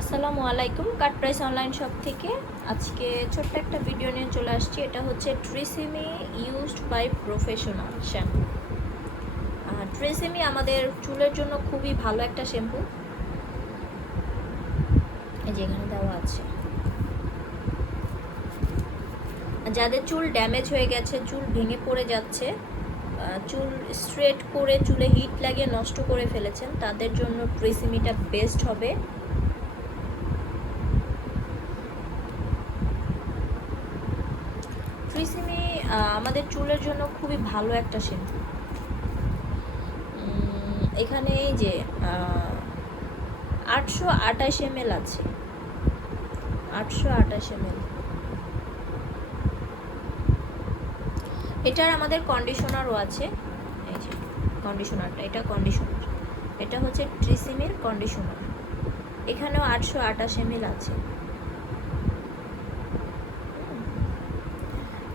আসসালামু আলাইকুম, কাট price online shop থেকে। আজকে ছোট্ট একটা ভিডিও নিয়ে চলে আসছি। এটা হচ্ছে TRESemme used by professional shampoo TRESemme আমাদের চুলের জন্য খুবই ভালো একটা শ্যাম্পু এই যে এখানে দেওয়া আছে। যাদের চুল ড্যামেজ হয়ে গেছে, চুল ভেঙে পড়ে যাচ্ছে চুল স্ট্রেট করে চুলে হিট লাগিয়ে নষ্ট করে ফেলেছেন, তাদের জন্য ট্রেসিমিটা বেস্ট হবে ট্রিসিমি আমাদের চুলের জন্য খুবই ভালো একটা শ্যাম্পু এখানে এই যে আটশো আঠাশ এম আছে। আটশো আঠাশ এম এটার আমাদের কন্ডিশনারও আছে। এই যে কন্ডিশনারটা এটা কন্ডিশনার এটা হচ্ছে ট্রিসিমের কন্ডিশনার এখানেও আটশো আটাশ এম আছে।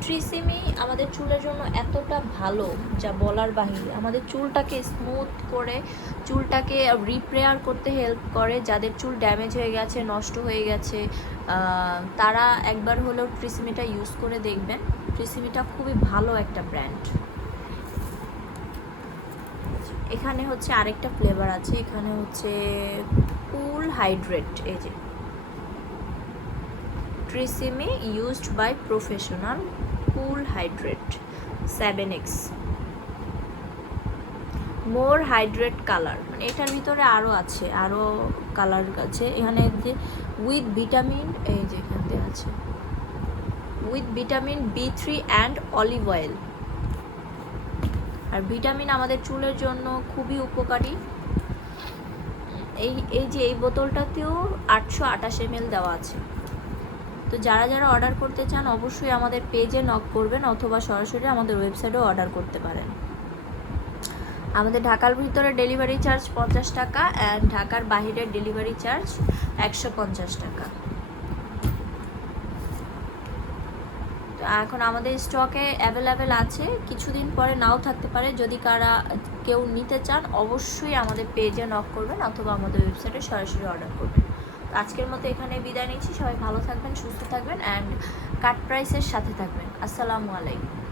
ট্রিসিমি আমাদের চুলের জন্য এতটা ভালো যা বলার বাহিরে। আমাদের চুলটাকে স্মুথ করে, চুলটাকে রিপেয়ার করতে হেল্প করে। যাদের চুল ড্যামেজ হয়ে গেছে, নষ্ট হয়ে গেছে তারা একবার হলেও ট্রিসিমিটা ইউজ করে দেখবেন। ট্রিসিমিটা খুবই ভালো একটা ব্র্যান্ড এখানে হচ্ছে আরেকটা ফ্লেভার আছে। এখানে হচ্ছে কুল হাইড্রেট এই যে। TRESemme used by professional hydrate seven X more hydrate colour মানে এটার ভিতরে আরও আছে আরও কালার আছে। এখানে যে উইথ ভিটামিন এই যে এখানে আছে। With vitamin B three and olive oil R vitamin আমাদের চুলের জন্য খুবই উপকারী। এই এই যে এই বোতলটাতেও আটশো আঠাশ এম দেওয়া আছে। তো যারা যারা অর্ডার করতে চান, অবশ্যই আমাদের পেজে নক করবেন অথবা সরাসরি আমাদের ওয়েবসাইটেও অর্ডার করতে পারেন। আমাদের ঢাকার ভিতরে ডেলিভারি চার্জ পঞ্চাশ টাকা অ্যান্ড ঢাকার বাহিরের ডেলিভারি চার্জ একশো পঞ্চাশ টাকা। এখন আমাদের স্টকে অ্যাভেলেবেল আছে। কিছুদিন পরে নাও থাকতে পারে। যদি কারা, কেউ নিতে চান, অবশ্যই আমাদের পেজে নক করবেন অথবা আমাদের ওয়েবসাইটে সরাসরি অর্ডার করবেন। আজকের মতো এখানে বিদায় নিচ্ছি। সবাই ভালো থাকবেন, সুস্থ থাকবেন অ্যান্ড কাট প্রাইসের সাথে থাকবেন। আসসালামু আলাইকুম।